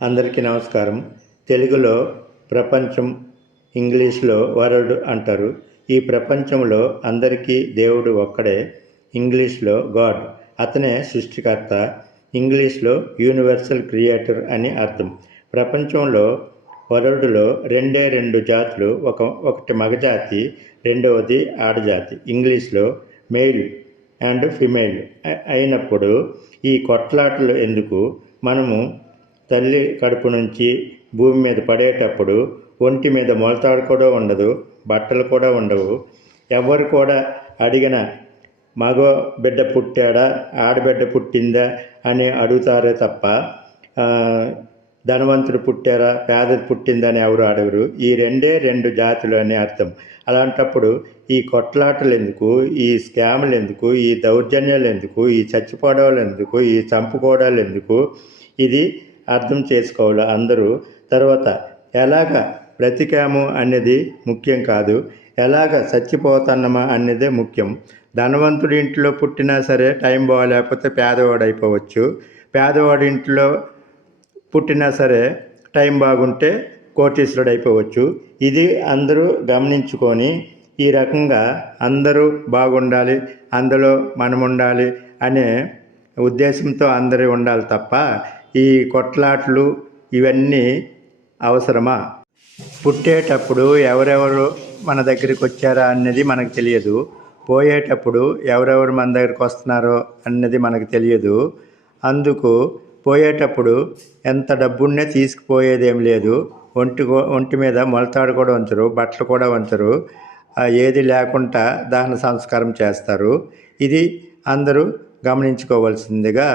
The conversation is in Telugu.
అందరికీ నమస్కారం. తెలుగులో ప్రపంచం, ఇంగ్లీష్లో వరల్డ్ అంటారు. ఈ ప్రపంచంలో అందరికీ దేవుడు ఒక్కడే. ఇంగ్లీష్లో గాడ్, అతనే సృష్టికర్త. ఇంగ్లీష్లో యూనివర్సల్ క్రియేటర్ అని అర్థం. ప్రపంచంలో వరల్డ్లో రెండు జాతులు, ఒకటి మగజాతి, రెండవది ఆడజాతి. ఇంగ్లీష్లో మెయిల్ అండ్ ఫిమేల్ అయినప్పుడు ఈ కొట్లాటలు ఎందుకు? మనము తల్లి కడుపు నుంచి భూమి మీద పడేటప్పుడు ఒంటి మీద మొలతాడు కూడా ఉండదు, బట్టలు కూడా ఉండవు. ఎవరు కూడా అడిగిన మగ బిడ్డ పుట్టాడా, ఆడబిడ్డ పుట్టిందా అని అడుగుతారే తప్ప ధనవంతుడు పుట్టారా, పేదది పుట్టిందని ఎవరు అడగరు. ఈ రెండు జాతులు అని అర్థం. అలాంటప్పుడు ఈ కొట్లాటలు ఎందుకు, ఈ స్కాములు ఎందుకు, ఈ దౌర్జన్యాలు ఎందుకు, ఈ చచ్చిపోవడాలు ఎందుకు, ఈ చంపుకోవడాలు ఎందుకు? ఇది అర్థం చేసుకోవాలి అందరూ. తర్వాత ఎలాగ బ్రతికాము అనేది ముఖ్యం కాదు, ఎలాగ చచ్చిపోతున్నామా అనేదే ముఖ్యం. ధనవంతుడి ఇంట్లో పుట్టినా సరే టైం బాగాలేకపోతే పేదవాడు అయిపోవచ్చు, పేదవాడి ఇంట్లో పుట్టినా సరే టైం బాగుంటే కోటీశ్వరుడు అయిపోవచ్చు. ఇది అందరూ గమనించుకొని ఈ రకంగా అందరూ బాగుండాలి, అందులో మనం ఉండాలి అనే ఉద్దేశంతో అందరూ ఉండాలి తప్ప ఈ కొట్లాట్లు ఇవన్నీ అవసరమా? పుట్టేటప్పుడు ఎవరెవరు మన దగ్గరికి వచ్చారా అన్నది మనకు తెలియదు, పోయేటప్పుడు ఎవరెవరు మన దగ్గరికి వస్తున్నారో అన్నది మనకు తెలియదు. అందుకు పోయేటప్పుడు ఎంత డబ్బున్నే తీసుకుపోయేదేం లేదు. ఒంటి మీద మొలతాడు కూడా ఉంచరు, బట్టలు కూడా ఉంచరు, ఏది లేకుండా దహన సంస్కారం చేస్తారు. ఇది అందరూ గమనించుకోవాల్సిందిగా